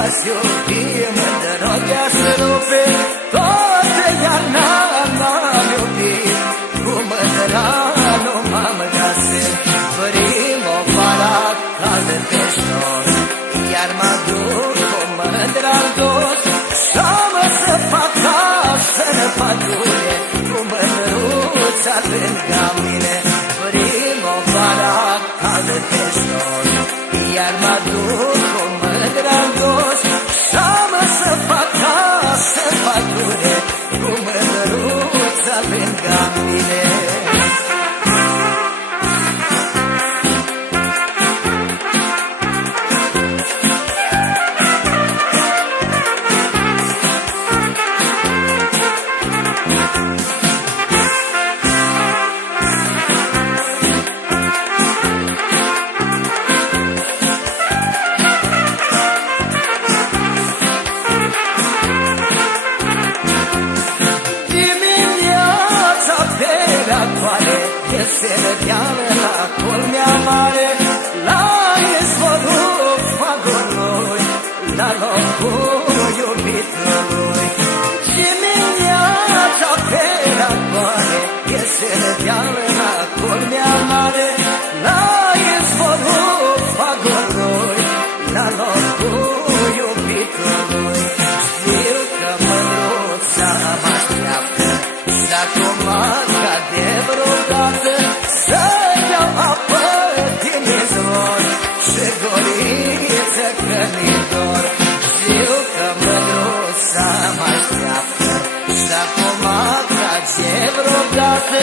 Azi iubim, dragea să rupe, toată iarna n-am iubit, cu mândra nu m-am găsit. Dorim o vară caldă pe șor, iar mă duc cu mândra-n dos, să-mă săpac casă în pădure, cu mândruța lângă mine. Dorim o vară caldă pe șor, iar mă duc cu mândra-n dos, să-mă săpac casă în pădure, cu mândruța lângă mine. Se rădeală la culmea mare, la izvorul fagului, la locul iubitului. Dimineața pe răcoare, se rădeală la culmea mare, la izvorul fagului, la locul iubitului. Știu că mândruța mă așteaptă, să-ți o masca de vreodată, să-i iau apă din izvor și goriță hrănitor. Știu că mândruța mă așteaptă, să-mi o masca de vreodată,